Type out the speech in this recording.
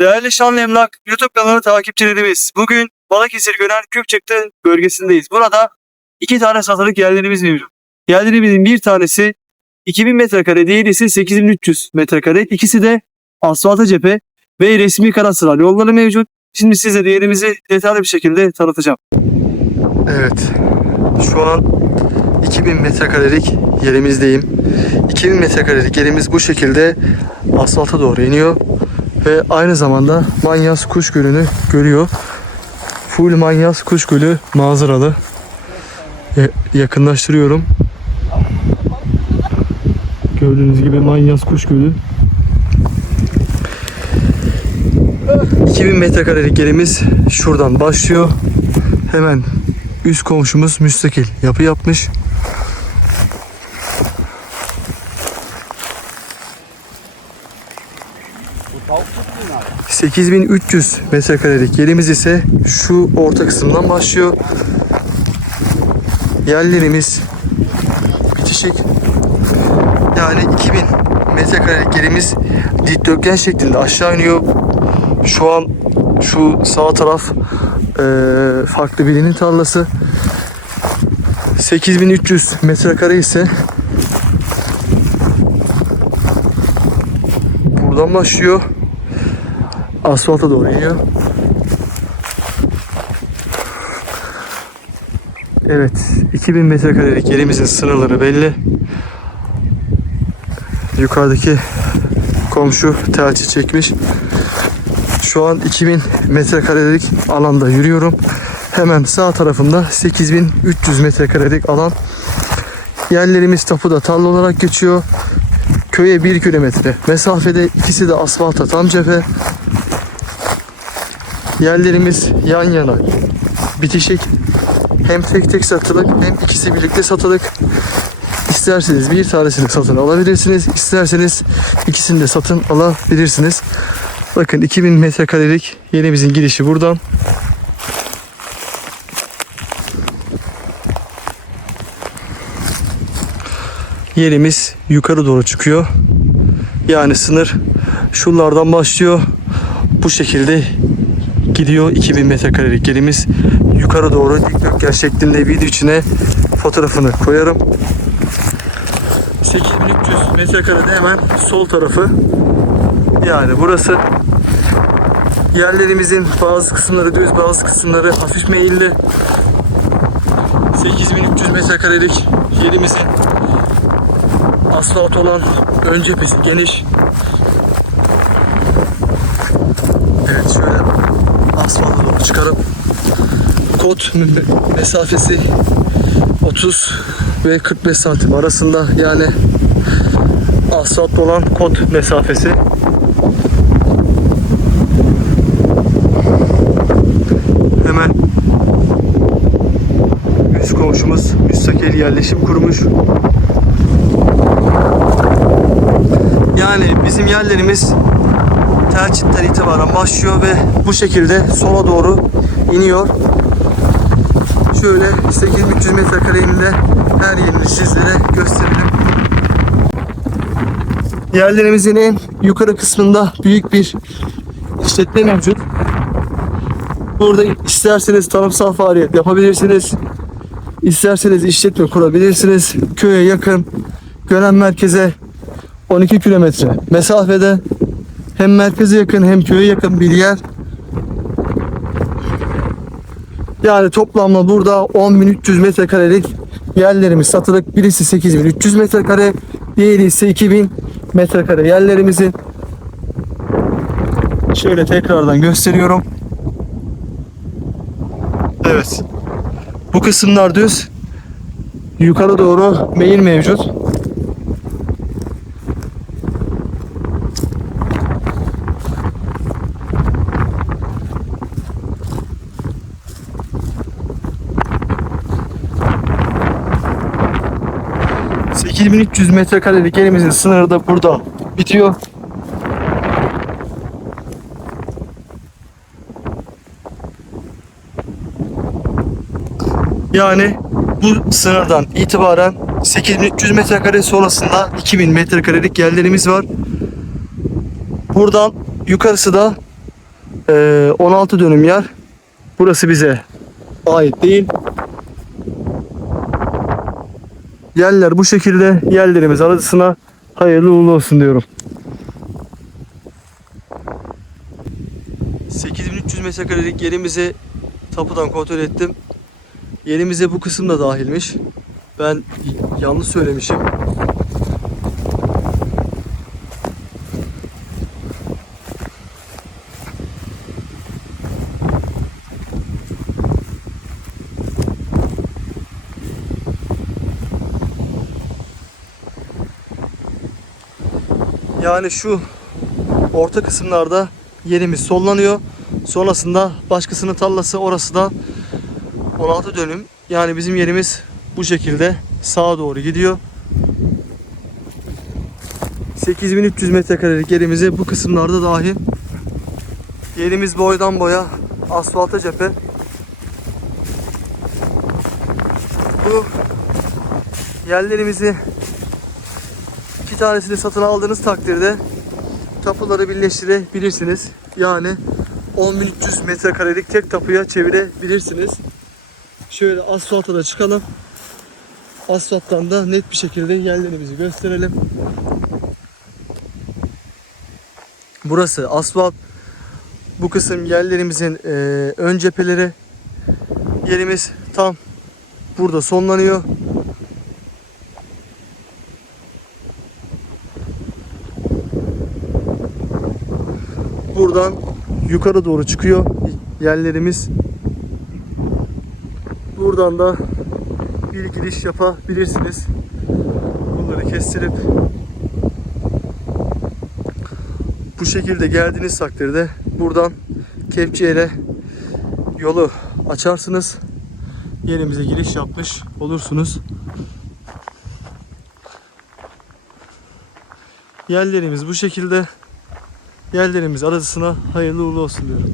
Değerli Şanlı Emlak YouTube kanalı takipçilerimiz. Bugün Balıkesir Gönen Küpçek'te bölgesindeyiz. Burada iki tane satılık yerlerimiz mevcut. Yerlerimizin bir tanesi 2000 metrekare, diğeri ise 8300 metrekare. İkisi de asfalta cephe ve resmi karasılar yolları mevcut. Şimdi size diğerimizi detaylı bir şekilde tanıtacağım. Evet. Şu an 2000 metrekarelik yerimizdeyim. 2000 metrekarelik yerimiz bu şekilde asfalta doğru iniyor. Ve aynı zamanda Manyas Kuş Gölü'nü görüyor. Full Manyas Kuş Gölü manzaralı. Ya- yakınlaştırıyorum. Gördüğünüz gibi Manyas Kuş Gölü. 2000 metrekarelik yerimiz şuradan başlıyor. Hemen üst komşumuz müstakil yapı yapmış. ...8300 metrekarelik yerimiz ise şu orta kısımdan başlıyor. Yerlerimiz bitişik. Yani 2000 metrekarelik yerimiz dikdörtgen şeklinde aşağı iniyor. Şu an şu sağ taraf eee, farklı birinin tarlası. 8300 metrekare ise buradan başlıyor. Asfalta doğru iniyor. Evet, 2000 metrekarelik yerimizin sınırları belli. Yukarıdaki komşu telçi çekmiş. Şu an 2000 metrekarelik alanda yürüyorum. Hemen sağ tarafımda 8300 metrekarelik alan. Yerlerimiz tapuda tarla olarak geçiyor. Köye 1 kilometre mesafede ikisi de asfalta tam cephe. Yerlerimiz yan yana bitişik. Hem tek tek satılık hem ikisi birlikte satılık. İsterseniz bir tanesini satın alabilirsiniz. İsterseniz ikisini de satın alabilirsiniz. Bakın 2000 metrekarelik yerimizin girişi buradan. Yerimiz yukarı doğru çıkıyor. Yani sınır şunlardan başlıyor. Bu şekilde gidiyor 2000 metrekarelik yerimiz. Yukarı doğru dikdörtgen şeklinde video içine fotoğrafını koyarım. 8300 metrekarede hemen sol tarafı yani burası yerlerimizin bazı kısımları düz bazı kısımları hafif meyilli 8300 metrekarelik yerimizin asfalt olan ön cephesi geniş evet şöyle çıkarıp kot me- mesafesi 30 ve 45 santim arasında yani asfalt olan kot mesafesi hemen üst komşumuz müstakil yerleşim kurmuş. Yani bizim yerlerimiz Telçit'ten itibaren başlıyor ve bu şekilde sola doğru iniyor. Şöyle 8300 metrekareyle her yerini sizlere gösterelim. Yerlerimizin en yukarı kısmında büyük bir işletme mevcut. Burada isterseniz tarımsal faaliyet yapabilirsiniz. İsterseniz işletme kurabilirsiniz. Köye yakın, Gönen merkeze 12 kilometre mesafede hem merkeze yakın hem köye yakın bir yer. Yani toplamda burada 10.300 metrekarelik yerlerimiz satılık. Birisi 8.300 metrekare, diğeri ise 2000 metrekare yerlerimizin. Şöyle tekrardan gösteriyorum. Evet. Bu kısımlar düz. Yukarı doğru meyil mevcut. ...8300 metrekarelik yerimizin sınırı da burada bitiyor. Yani bu sınırdan itibaren 8300 metrekare sonrasında 2000 metrekarelik yerlerimiz var. Buradan yukarısı da Ee, 16 dönüm yer. Burası bize ait değil. Yerler bu şekilde. Yerlerimiz arasına hayırlı uğurlu olsun diyorum. 8300 metrekarelik yerimizi tapudan kontrol ettim. Yerimize bu kısım da dahilmiş. Ben yanlış söylemişim. Yani şu orta kısımlarda yerimiz sollanıyor. Sonrasında başkasının tarlası orası da 16 dönüm. Yani bizim yerimiz bu şekilde sağa doğru gidiyor. 8300 metrekarelik yerimize bu kısımlarda dahil. Yerimiz boydan boya asfalta cephe. Bu yerlerimizi tanesini satın aldığınız takdirde tapuları birleştirebilirsiniz. Yani 10.300 metrekarelik tek tapuya çevirebilirsiniz. Şöyle asfalta da çıkalım. Asfalttan da net bir şekilde yerlerimizi gösterelim. Burası asfalt. Bu kısım yerlerimizin eee, ön cepheleri. Yerimiz tam burada sonlanıyor. Buradan yukarı doğru çıkıyor yerlerimiz. Buradan da bir giriş yapabilirsiniz. Bunları kestirip bu şekilde geldiğiniz takdirde buradan kepçeyle yolu açarsınız. Yerimize giriş yapmış olursunuz. Yerlerimiz bu şekilde. Yerlerimiz arasına hayırlı uğurlu olsun diyorum.